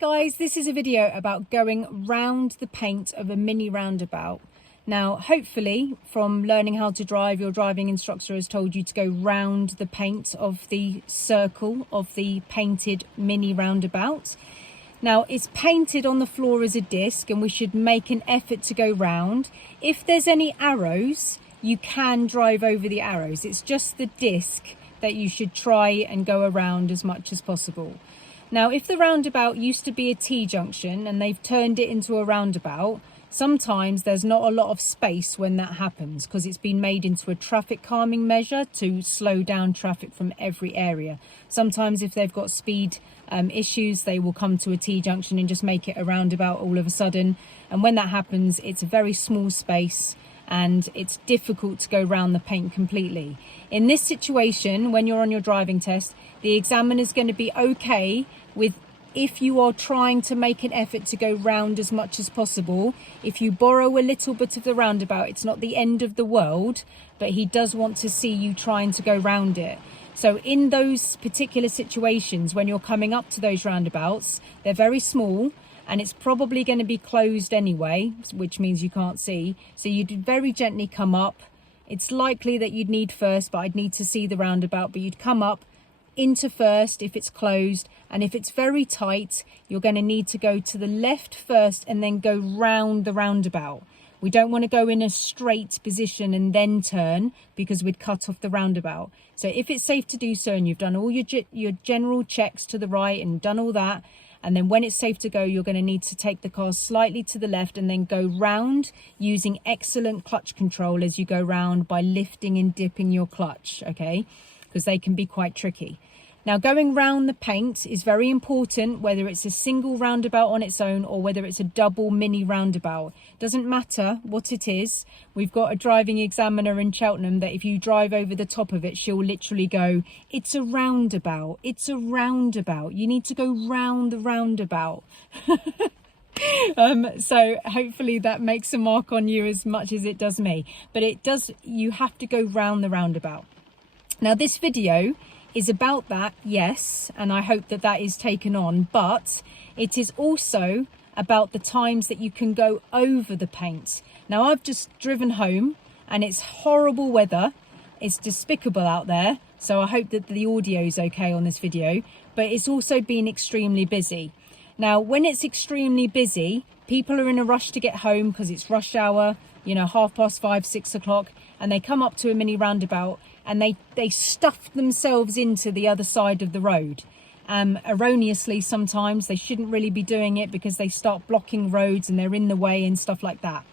guys, this is a video about going round the paint of a mini roundabout. Now, hopefully from learning how to drive, your driving instructor has told you to go round the paint of the circle of the painted mini roundabout. Now, it's painted on the floor as a disc and we should make an effort to go round. If there's any arrows, you can drive over the arrows. It's just the disc that you should try and go around as much as possible. Now, if the roundabout used to be a T-junction and they've turned it into a roundabout, sometimes there's not a lot of space when that happens because it's been made into a traffic calming measure to slow down traffic from every area. Sometimes if they've got speed issues, they will come to a T-junction and just make it a roundabout all of a sudden. And when that happens, it's a very small space and it's difficult to go round the paint completely. In this situation, when you're on your driving test, the examiner is going to be okay with if you are trying to make an effort to go round as much as possible. If you borrow a little bit of the roundabout, it's not the end of the world, but he does want to see you trying to go round it. So in those particular situations, when you're coming up to those roundabouts, they're very small and it's probably going to be closed anyway, which means you can't see. So you'd very gently come up. It's likely that you'd need first, but I'd need to see the roundabout, but you'd come up into first if it's closed, and if it's very tight you're going to need to go to the left first and then go round the roundabout. We don't want to go in a straight position and then turn because we'd cut off the roundabout. So if it's safe to do so and you've done all your general checks to the right and done all that, and then when it's safe to go, you're going to need to take the car slightly to the left and then go round using excellent clutch control as you go round by lifting and dipping your clutch, okay? Because they can be quite tricky. Now, going round the paint is very important, whether it's a single roundabout on its own or whether it's a double mini roundabout. Doesn't matter what it is. We've got a driving examiner in Cheltenham that if you drive over the top of it, she'll literally go, "It's a roundabout, it's a roundabout. You need to go round the roundabout." So hopefully that makes a mark on you as much as it does me. But it does, you have to go round the roundabout. Now, this video is about that, yes, and I hope that that is taken on, but it is also about the times that you can go over the paint. Now, I've just driven home and it's horrible weather. It's despicable out there, so I hope that the audio is okay on this video, but it's also been extremely busy. Now, when it's extremely busy, people are in a rush to get home because it's rush hour, you know, 5:30, 6 o'clock, and they come up to a mini roundabout and they stuff themselves into the other side of the road. Erroneously sometimes. They shouldn't really be doing it because they start blocking roads and they're in the way and stuff like that.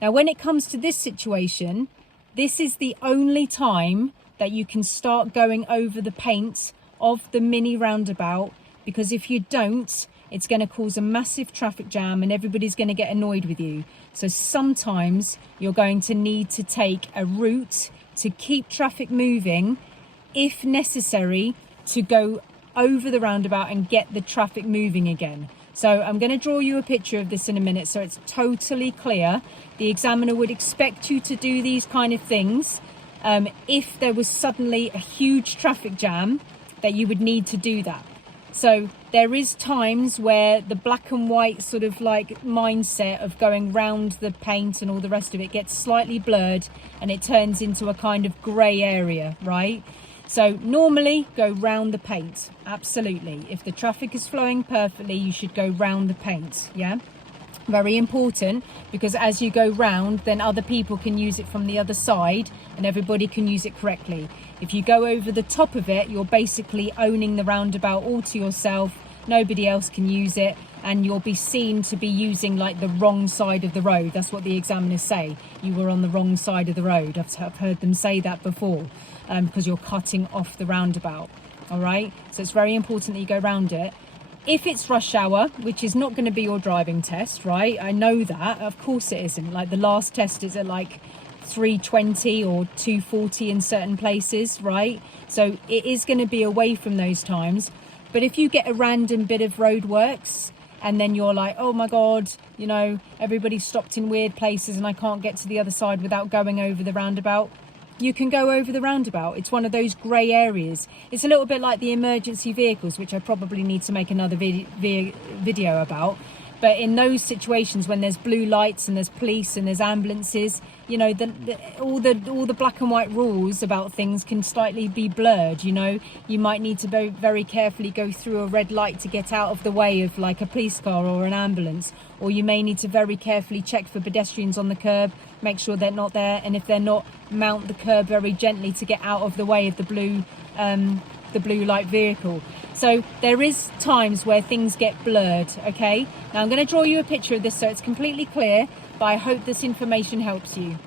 Now, when it comes to this situation, this is the only time that you can start going over the paint of the mini roundabout, because if you don't, it's going to cause a massive traffic jam and everybody's going to get annoyed with you. So sometimes you're going to need to take a route to keep traffic moving, if necessary, to go over the roundabout and get the traffic moving again. So I'm going to draw you a picture of this in a minute so it's totally clear. The examiner would expect you to do these kind of things. If there was suddenly a huge traffic jam, that you would need to do that. So there is times where the black and white sort of like mindset of going round the paint and all the rest of it gets slightly blurred and it turns into a kind of grey area, right? So normally go round the paint, absolutely. If the traffic is flowing perfectly, you should go round the paint, yeah? Very important, because as you go round, then other people can use it from the other side and everybody can use it correctly. If you go over the top of it, you're basically owning the roundabout all to yourself. Nobody else can use it and you'll be seen to be using like the wrong side of the road. That's what the examiners say. You were on the wrong side of the road. I've heard them say that before, because you're cutting off the roundabout. All right, so it's very important that you go round it. If it's rush hour, which is not going to be your driving test, right? I know that. Of course it isn't. Like the last test is at like 3:20 or 2:40 in certain places, right? So it is going to be away from those times. But if you get a random bit of roadworks and then you're like, oh my God, you know, everybody's stopped in weird places and I can't get to the other side without going over the roundabout, you can go over the roundabout. It's one of those grey areas. It's a little bit like the emergency vehicles, which I probably need to make another video about. But in those situations when there's blue lights and there's police and there's ambulances, you know, all the black and white rules about things can slightly be blurred. You know, you might need to very carefully go through a red light to get out of the way of like a police car or an ambulance, or you may need to very carefully check for pedestrians on the curb, make sure they're not there, and if they're not, mount the curb very gently to get out of the way of the blue light vehicle. So there is times where things get blurred. Okay, now I'm going to draw you a picture of this so it's completely clear, but I hope this information helps you.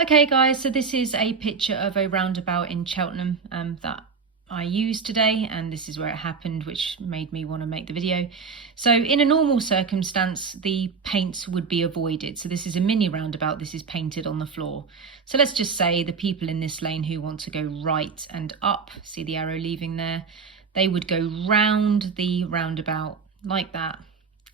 Okay guys, so this is a picture of a roundabout in Cheltenham that I used today, and this is where it happened, which made me want to make the video. So in a normal circumstance, the paint would be avoided. So this is a mini roundabout, this is painted on the floor. So let's just say the people in this lane who want to go right and up, see the arrow leaving there, they would go round the roundabout like that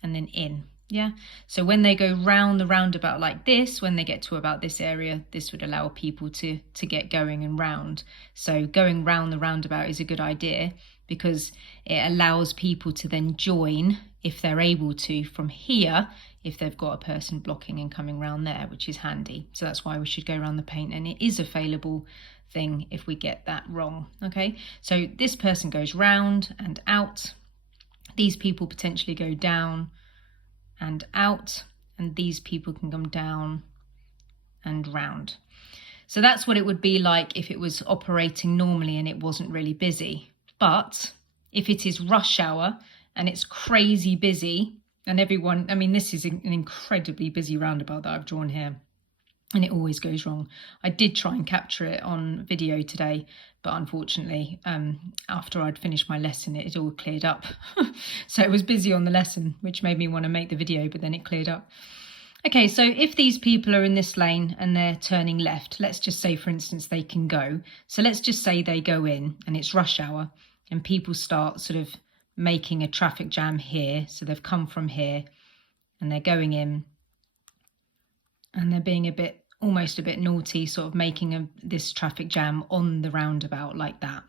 and then in. Yeah, so when they go round the roundabout like this, when they get to about this area, this would allow people to get going and round. So going round the roundabout is a good idea because it allows people to then join, if they're able to, from here, if they've got a person blocking and coming round there, which is handy. So that's why we should go around the paint, and it is a failable thing if we get that wrong. Okay, so this person goes round and out. These people potentially go down and out, and these people can come down and round. So that's what it would be like if it was operating normally and it wasn't really busy. But if it is rush hour and it's crazy busy and everyone, I mean, this is an incredibly busy roundabout that I've drawn here, and it always goes wrong. I did try and capture it on video today, but unfortunately, after I'd finished my lesson, it all cleared up. So it was busy on the lesson, which made me want to make the video, but then it cleared up. Okay, so if these people are in this lane and they're turning left, let's just say, for instance, they can go. So let's just say they go in and it's rush hour and people start sort of making a traffic jam here. So they've come from here and they're going in and they're being almost a bit naughty, sort of making this traffic jam on the roundabout like that.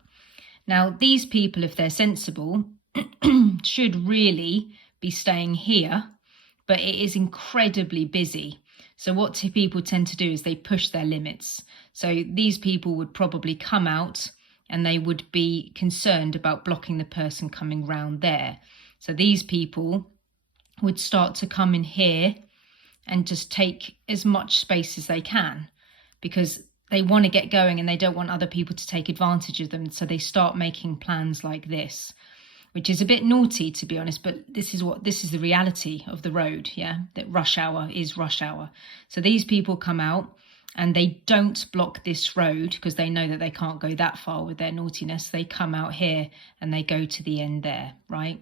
Now, these people, if they're sensible, should really be staying here, but it is incredibly busy. So what people tend to do is they push their limits. So these people would probably come out and they would be concerned about blocking the person coming round there. So these people would start to come in here and just take as much space as they can because they want to get going and they don't want other people to take advantage of them. So they start making plans like this, which is a bit naughty, to be honest, but this is the reality of the road, yeah, that rush hour is rush hour. So these people come out and they don't block this road because they know that they can't go that far with their naughtiness. They come out here and they go to the end there, right?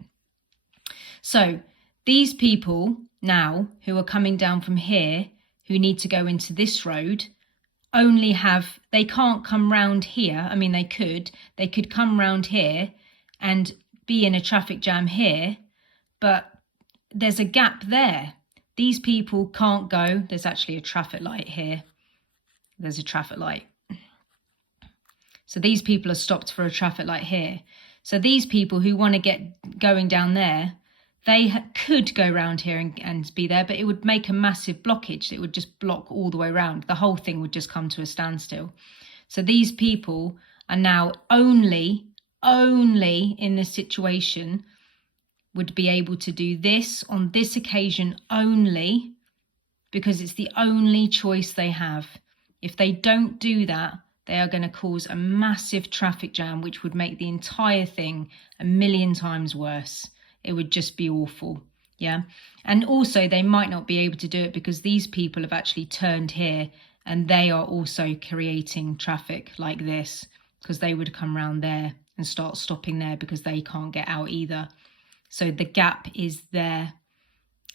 So these people now who are coming down from here, who need to go into this road, they can't come round here. I mean, they could come round here and be in a traffic jam here, but there's a gap there. These people can't go. There's actually a traffic light here. There's a traffic light. So these people are stopped for a traffic light here. So these people who want to get going down there, they could go around here and be there, but it would make a massive blockage. It would just block all the way around. The whole thing would just come to a standstill. So these people are now only in this situation would be able to do this on this occasion only, because it's the only choice they have. If they don't do that, they are going to cause a massive traffic jam, which would make the entire thing a million times worse. It would just be awful. Yeah. And also they might not be able to do it because these people have actually turned here and they are also creating traffic like this because they would come around there and start stopping there because they can't get out either. So the gap is there.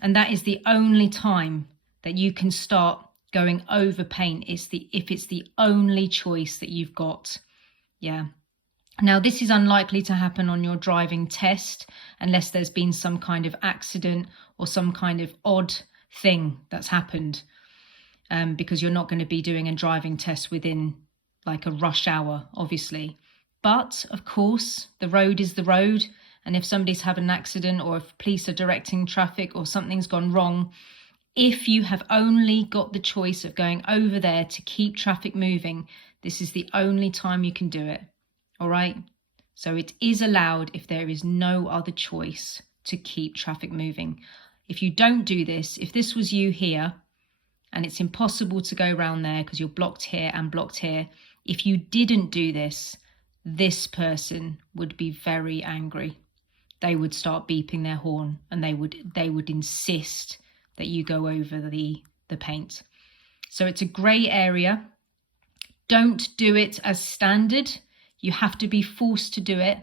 And that is the only time that you can start going over paint. If it's the only choice that you've got. Yeah. Now, this is unlikely to happen on your driving test unless there's been some kind of accident or some kind of odd thing that's happened. because you're not going to be doing a driving test within like a rush hour, obviously. But of course, the road is the road. And if somebody's having an accident, or if police are directing traffic, or something's gone wrong, if you have only got the choice of going over there to keep traffic moving, this is the only time you can do it. All right. So it is allowed if there is no other choice to keep traffic moving. If you don't do this, if this was you here and it's impossible to go around there because you're blocked here and blocked here, if you didn't do this, this person would be very angry. They would start beeping their horn, and they would insist that you go over the paint. So it's a grey area. Don't do it as standard. You have to be forced to do it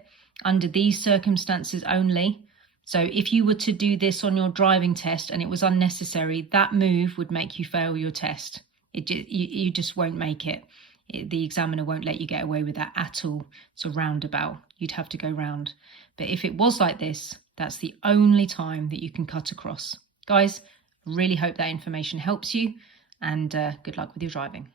under these circumstances only. So if you were to do this on your driving test and it was unnecessary, that move would make you fail your test. You just won't make it. The examiner won't let you get away with that at all. It's a roundabout. You'd have to go round. But if it was like this, that's the only time that you can cut across. Guys, really hope that information helps you, and good luck with your driving.